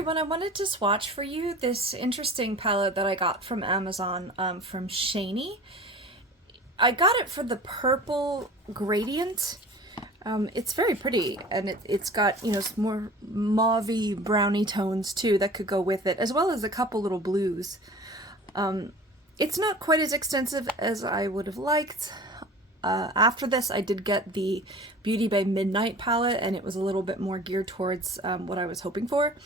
everyone, I wanted to swatch for you this interesting palette that I got from Amazon from Shany. I got it for the purple gradient. It's very pretty, and it's got, you know, some more mauve-y browny tones too that could go with it, as well as a couple little blues. It's not quite as extensive as I would have liked. After this, I did get the Beauty by Midnight palette, and it was a little bit more geared towards what I was hoping for.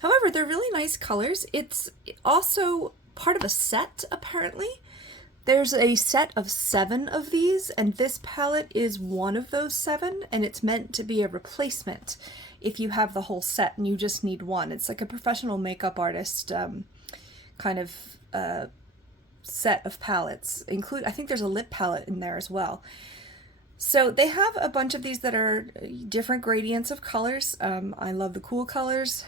However, they're really nice colors. It's also part of a set, apparently. There's a set of 7 of these, and this palette is one of those 7, and it's meant to be a replacement if you have the whole set and you just need one. It's like a professional makeup artist kind of set of palettes. I think there's a lip palette in there as well. So they have a bunch of these that are different gradients of colors. I love the cool colors,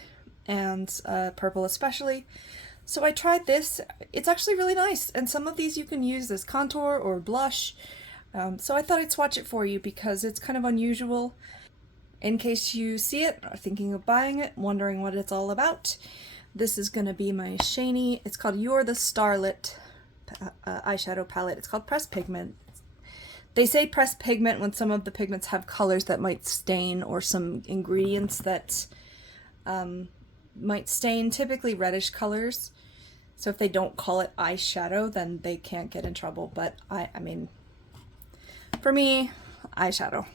and purple especially. So I tried this. It's actually really nice, and some of these you can use as contour or blush. So I thought I'd swatch it for you because it's kind of unusual. In case you see it, are thinking of buying it, wondering what it's all about, this is going to be my Shany. It's called You're the Starlet eyeshadow palette. It's called Pressed Pigment. They say pressed pigment when some of the pigments have colors that might stain, or some ingredients that might stain, typically reddish colors. So if they don't call it eyeshadow, then they can't get in trouble. But I mean, for me, eyeshadow.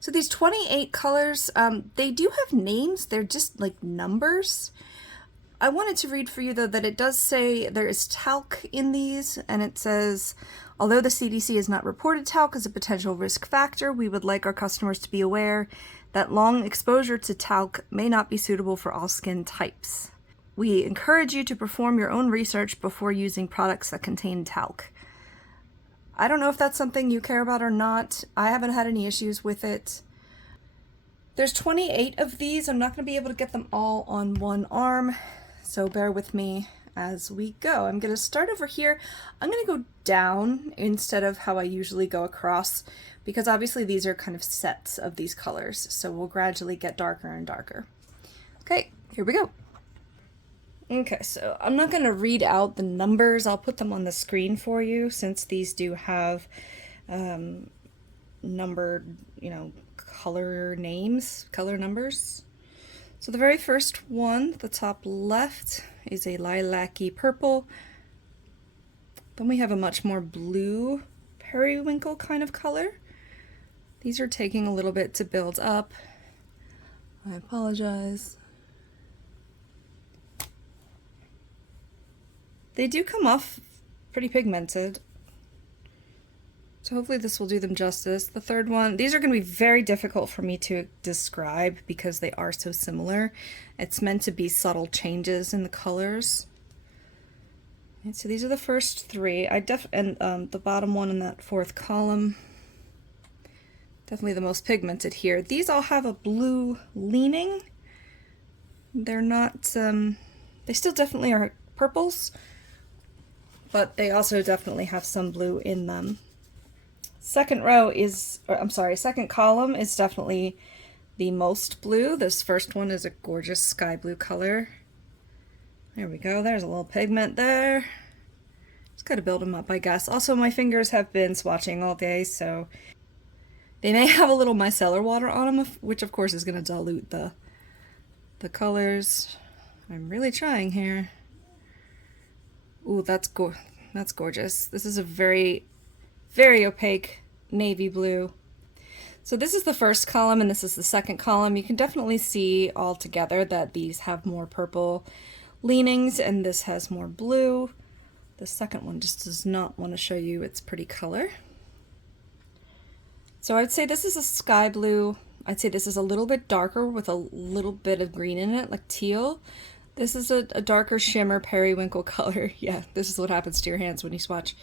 So these 28 colors, they do have names. They're just like numbers. I wanted to read for you, though, that it does say there is talc in these, and it says, although the CDC has not reported talc as a potential risk factor, we would like our customers to be aware that long exposure to talc may not be suitable for all skin types. We encourage you to perform your own research before using products that contain talc. I don't know if that's something you care about or not. I haven't had any issues with it. There's 28 of these. I'm not going to be able to get them all on one arm, so bear with me as we go. I'm going to start over here. I'm going to go down instead of how I usually go across, because obviously these are kind of sets of these colors, so we'll gradually get darker and darker. Okay, here we go. Okay, so I'm not going to read out the numbers. I'll put them on the screen for you, since these do have numbered, you know, color names, color numbers. So the very first one, the top left, is a lilac-y purple. Then we have a much more blue periwinkle kind of color. These are taking a little bit to build up. I apologize. They do come off pretty pigmented, so hopefully this will do them justice. The third one, these are going to be very difficult for me to describe because they are so similar. It's meant to be subtle changes in the colors. And so these are the first 3. And the bottom one in that 4th column, definitely the most pigmented here. These all have a blue leaning. They're not, they still definitely are purples, but they also definitely have some blue in them. Second column is definitely the most blue. This first one is a gorgeous sky blue color. There we go. There's a little pigment there. Just gotta build them up, I guess. Also, my fingers have been swatching all day, so they may have a little micellar water on them, which of course is gonna dilute the colors. I'm really trying here. Ooh, that's gorgeous. This is a very, very opaque navy blue. So this is the first column, and this is the second column. You can definitely see all together that these have more purple leanings, and this has more blue. The second one just does not want to show you its pretty color. So I'd say this is a sky blue. I'd say this is a little bit darker with a little bit of green in it, like teal. This is a darker shimmer periwinkle color. Yeah, this is what happens to your hands when you swatch.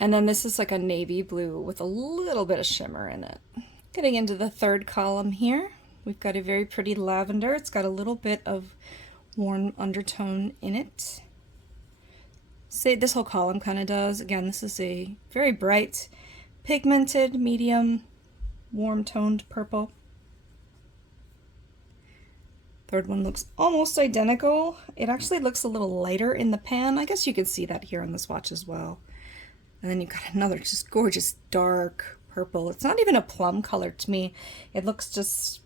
And then this is like a navy blue with a little bit of shimmer in it. Getting into the third column here, we've got a very pretty lavender. It's got a little bit of warm undertone in it. Say this whole column kind of does. Again, this is a very bright, pigmented, medium, warm toned purple. Third one looks almost identical. It actually looks a little lighter in the pan. I guess you can see that here on the swatch as well. And then you've got another just gorgeous dark purple. It's not even a plum color to me. It looks just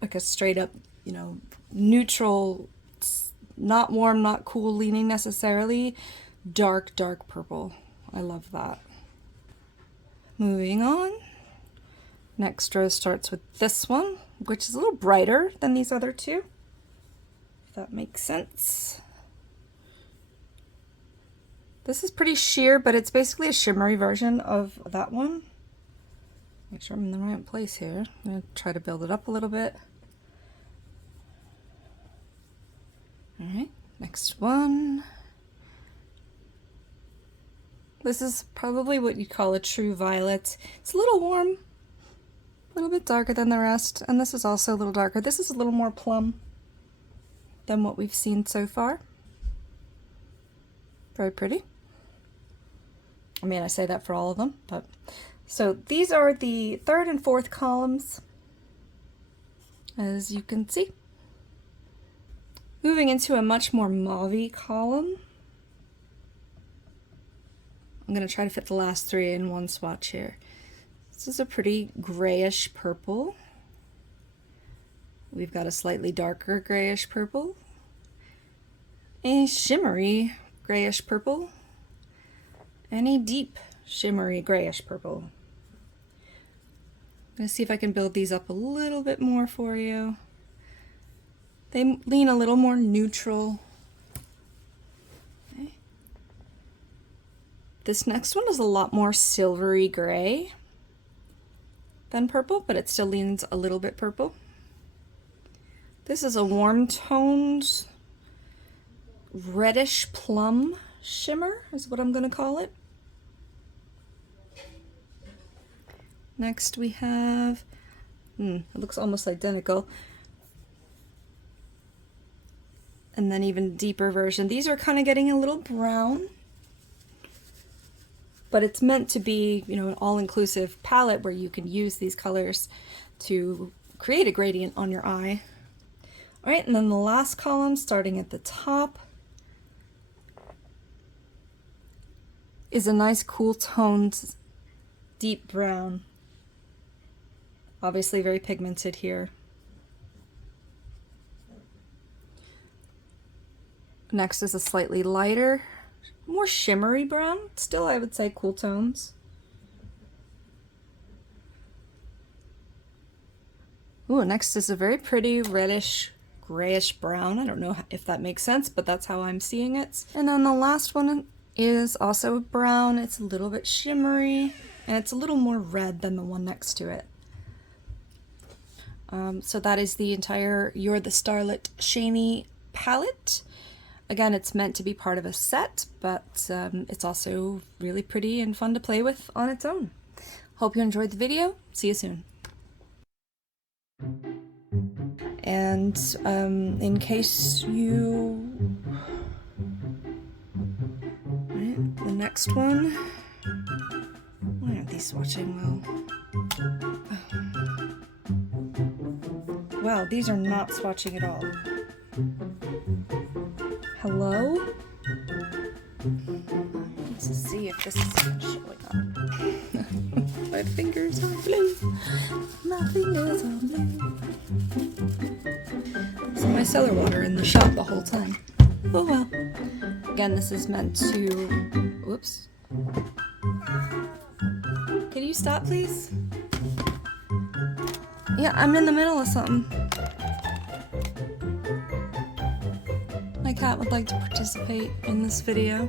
like a straight up, you know, neutral, not warm, not cool leaning necessarily. Dark, dark purple. I love that. Moving on. Next row starts with this one, which is a little brighter than these other two, if that makes sense. This is pretty sheer, but it's basically a shimmery version of that one. Make sure I'm in the right place here. I'm going to try to build it up a little bit. Alright, next one. This is probably what you call a true violet. It's a little warm, a little bit darker than the rest, and this is also a little darker. This is a little more plum than what we've seen so far. Very pretty. I mean, I say that for all of them, but... So these are the third and fourth columns, as you can see. Moving into a much more mauve-y column. I'm going to try to fit the last three in one swatch here. This is a pretty grayish purple. We've got a slightly darker grayish purple, a shimmery grayish purple, and a deep shimmery grayish purple. I'm going to see if I can build these up a little bit more for you. They lean a little more neutral. Okay. This next one is a lot more silvery gray than purple, but it still leans a little bit purple. This is a warm toned reddish plum shimmer is what I'm going to call it. Next we have, it looks almost identical. And then even deeper version. These are kind of getting a little brown, but it's meant to be, you know, an all-inclusive palette where you can use these colors to create a gradient on your eye. All right, and then the last column, starting at the top, is a nice cool toned deep brown. Obviously very pigmented here. Next is a slightly lighter, more shimmery brown. Still, I would say cool tones. Ooh, next is a very pretty reddish, grayish brown. I don't know if that makes sense, but that's how I'm seeing it. And then the last one is also brown. It's a little bit shimmery, and it's a little more red than the one next to it. So that is the entire You're the Starlet Shany palette. Again, it's meant to be part of a set, but it's also really pretty and fun to play with on its own. Hope you enjoyed the video. See you soon. And in case you... Right, the next one... Why aren't these swatching well? Wow, these are not swatching at all. Hello? Let's see if this is showing up. My fingers are blue. My fingers are blue. So my cellar water in the shop the whole time. Oh well. Again, this is meant to... Whoops. Can you stop, please? Yeah, I'm in the middle of something. My cat would like to participate in this video.